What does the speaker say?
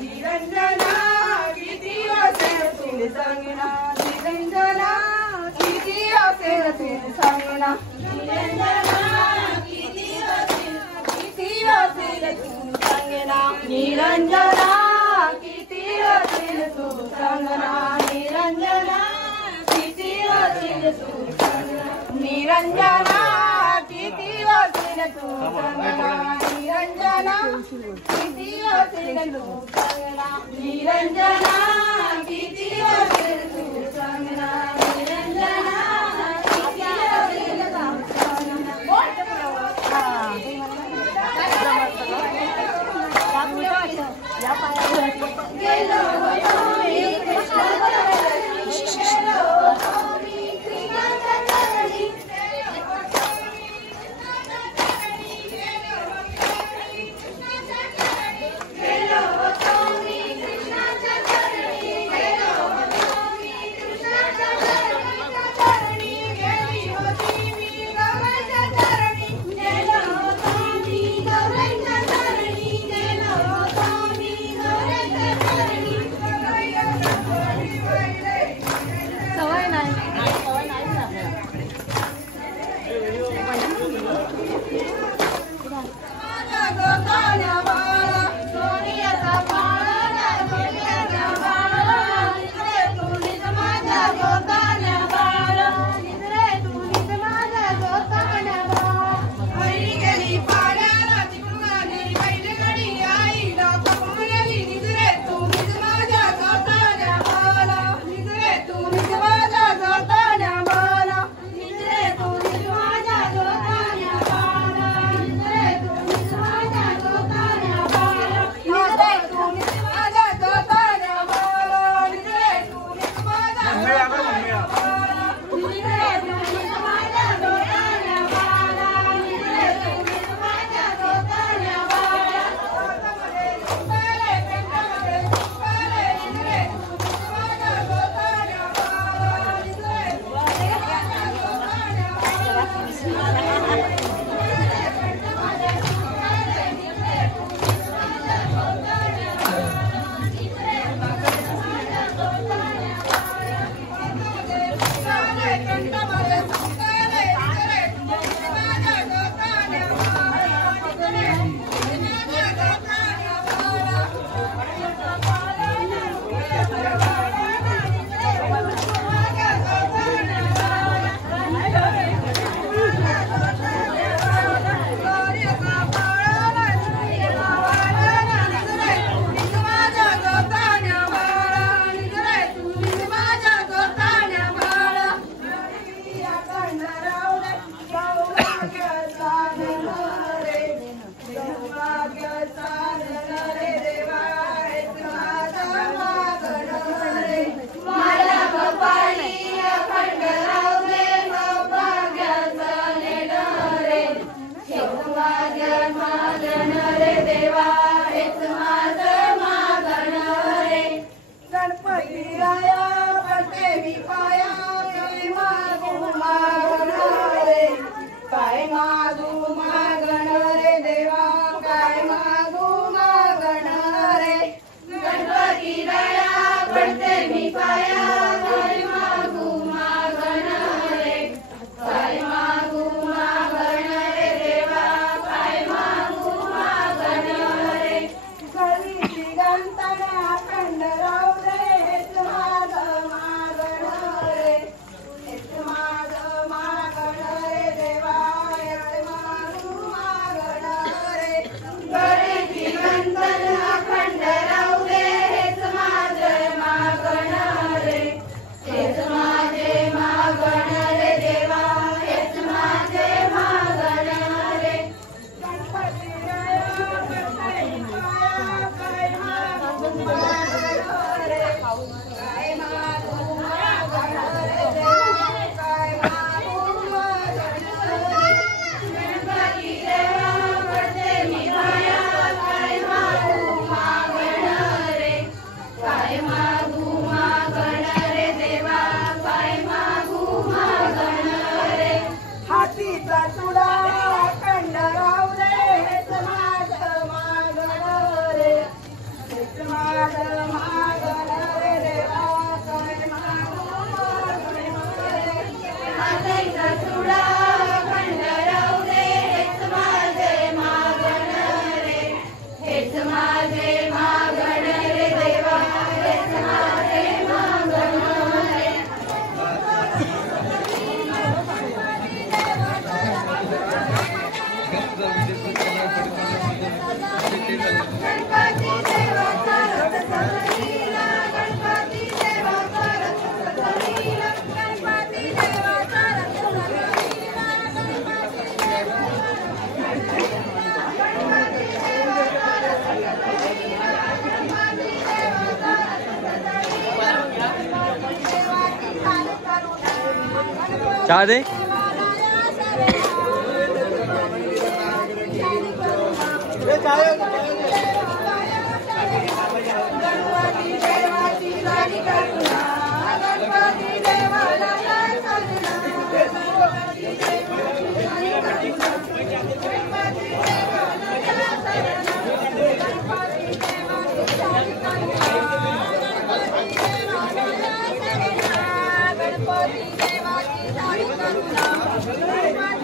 निरंजना किती असेल तू सांगना निरंजना किती असेल तू सांगना निरंजना किती असेल तू सांगना निरंजना किती असेल तू सांगना निरंजना किती असेल तू सांगना निरंजना किती असेल तू गणपती दया पडते मी पाया काय मागू मागण रे देवा काय मागू मागण रे गणपती देवा पडते मी पाया काय मागू मागण रे काय मागू मागण रे देवा काय मागू मागण रे हातीचा तुडा अखंड राहू दे हेच माझं मागण रे हेच माझं मागण रे देवा काय मागू मागण रे हातीचा तुडा अखंड राहू दे हेच माझे मागण रे हेच माझे मागण रे देवा हेच माझे मागण रे गणपती देवाचा रथ सजलीला गणपती देवाचा रथ सजलीला गणपती देवाचा रथ सजलीला गणपती देवाचा रथ सजलीला गणपती देवाचा रथ सजलीला देवाची चाल करुणा चहा दे गणपती देवाची गाणी करुणा गणपती देवाला काय सजना गणपती देवाची गाणी करुणा गणपती देवाला काय सजना गणपती देवाची गाणी करुणा गणपती देवाला काय सजना गणपती देवाची गाणी करुणा